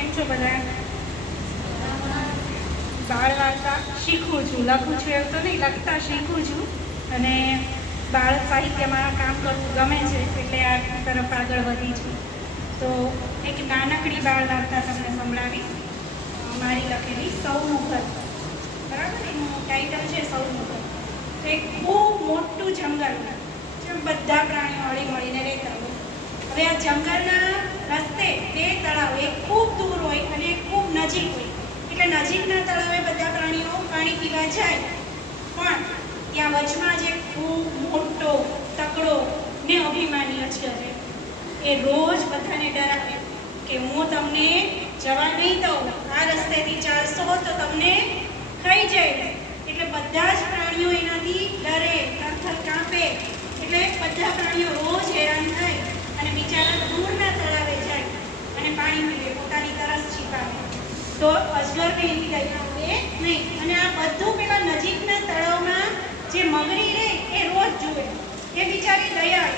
કેમ છો બધા? બાળ વાર્તા શીખું છું, લખું છું એવું તો નહીં, લખતા શીખું છું અને બાળ સાહિત્યમાં કામ કરવું ગમે છે એટલે આ તરફ આગળ વધી છું. તો એક નાનકડી બાળ વાર્તા તમને સંભળાવી, મારી લખેલી સૌનું ઘર. બરાબર, એનું ટાઇટલ છે સૌનું ઘર. તો એક ખૂબ મોટું જંગલ, જેમ બધા પ્રાણીઓ હળી મળીને રહેતા હોય. હવે આ જંગલના રસ્તે બે તળાવ, એક ખૂબ દૂર હોય અને એક ખૂબ નજીક હોય. એટલે નજીકના તળાવે બધા પ્રાણીઓ પાણી પીવા જાય, પણ ત્યાં વચમાં જે ખૂબ મોટો તકડો ને અભિમાની અજગર રહે, એ રોજ બધાને ડરાવે કે હું તમને જવા નહીં દઉં, આ રસ્તેથી ચાલશો તો તમને ખાઈ જાય. એટલે બધા જ પ્રાણીઓ એનાથી ડરે, થરથર કાંપે. એટલે બધા પ્રાણીઓ રોજ હેરાન થાય અને બિચારા દૂરના તળાવે જાય અને પાણી પીવે, પોતાની તરસ છીપાવે. તો અજગરને એની દયા આવે નહીં. અને આ બધું પેલા નજીકના તળાવમાં જે મગરી રહે એ રોજ જુએ, એ બિચારી દયા,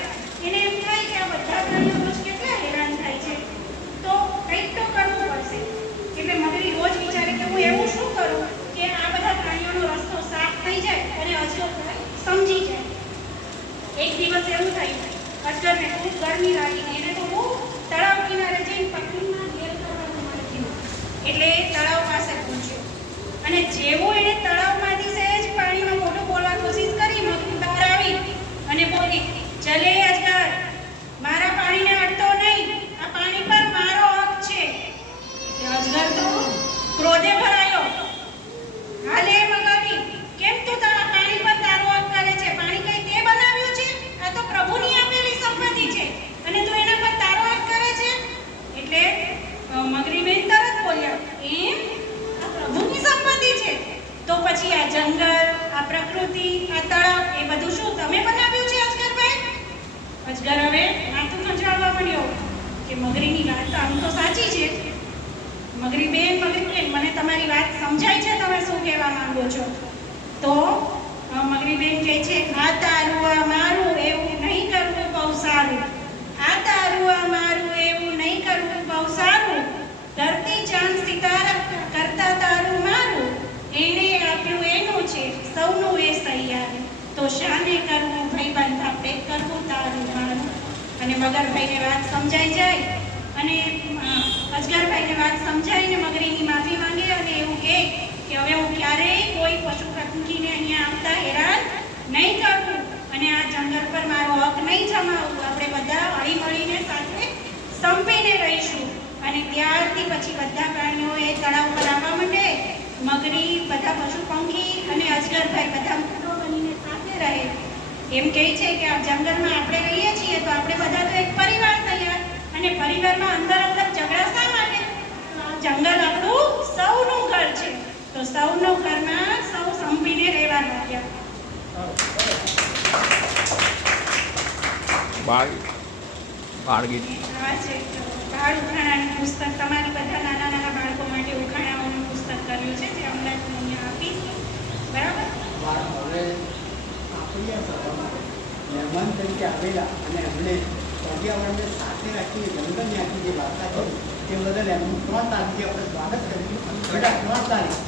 એને એમ થાય કે આ બધા પ્રાણીઓ રોજ કેટલા હેરાન થાય છે, તો કંઈક તો કરવું પડશે. એટલે મગરી રોજ વિચારે કે હું એવું શું કરું કે આ બધા પ્રાણીઓનો રસ્તો સાફ થઈ જાય અને અજગર સમજી જાય. એક દિવસ એવું થયું, અજગરને ખૂબ ગરમી લાગી, એને તો બહુ તળાવ કિનારે જઈને પકડીમાં ઘેર કરવાનું મન થયું. એટલે તળાવ પાસે પહોંચ્યો અને જેવું એને તળાવમાંથી સહેજ પાણીમાં મોટું બોલવા કોશિશ કરી, મગરી બહાર આવી અને બોલી, ચલે અજગર, મારા પાણીને અડતો નહીં, આ પાણી પર મારો હક છે. એટલે અજગર તો ક્રોધે ભરાયો, હાલે મગરી, કેમ તું તારા પાણી પર તારો હક કરે છે? પાણી કઈ તે બનાવ્યું છે? આ તો પ્રભુની આપેલી સંપત્તિ છે અને તું એના પર તારો હક કરે છે. એટલે મગરી બેન તરત બોલ્યા, એમ આ પ્રભુની સંપત્તિ છે તો પછી આ જંગલ, આ પ્રકૃતિ, આ તળાવ એ બધું શું તમે બનાવ્યું છે અજગરભાઈ? અજગર હવે માથું ખંજવાળવા માંડ્યો કે મગરીની વાત તો આમ તો સાચી છે. મગરી બેન, મને તમારી વાત સમજાય છે, તમે શું કહેવા માંગો છો? તો મગરી બેન કહે છે, આ તારું આ મારું એવું નહીં કરવું બહુ સારું, આ તારું આ મારું એવું નહીં કરવું બહુ સારું, ધરતી ચાંદ સિતારા કરતા તારું મારું, એને આપ્યું એનું છે સૌનું એ સહિયારું, તો શાને કરવું ભાઈબંધ આપણે કરવું તારું મારું. અને મગરભાઈને વાત સમજાઈ જાય અને અજગરભાઈને વાત સમજાવીને મગરીની માફી માંગે અને એવું કહે કે હવે હું ક્યારેય કોઈ પશુ પંખીને અહીંયા આવતા હેરાન નહીં કરું અને આ જંગલ પર મારો હક નહીં જમાવું. આપણે બધા હળી મળીને સાથે સંપીને રહીશું. અને ત્યારથી પછી બધા પ્રાણીઓ એ તળાવ પર આવવા માંડે. મગરી, બધા પશુ પંખી અને અજગરભાઈ બધા મિત્રો બનીને સાથે રહે. એમ કહે છે કે આ જંગલમાં આપણે રહીએ છીએ તો આપણે બધા તો એક પરિવાર થયા અને પરિવારમાં અંદર અંદર ઝઘડા શા માટે? જંગલ આપણું સૌનું ઘર છે, તો સૌનું ઘરમાં સૌ સંપીને રહેવા લાગ્યા. બાળ ગીત આ છે બાળ ઉખાણાનું પુસ્તક. તમારી બધા નાના નાના બાળકો માટે ઉખાણાઓનું પુસ્તક કર્યું છે, જે હમણાં હું અહીંયા આપીશ. બરાબર? હવે આપણી સભામાં મહેમાન તરીકે આવેલા અને એમણે પર્યાવરણને સાથે રાખીને જંગલની આખી જે વાર્તા કરી તે બદલ એમનું 3 તારીખે આપણે સ્વાગત કર્યું. બેટા 3 તારીખ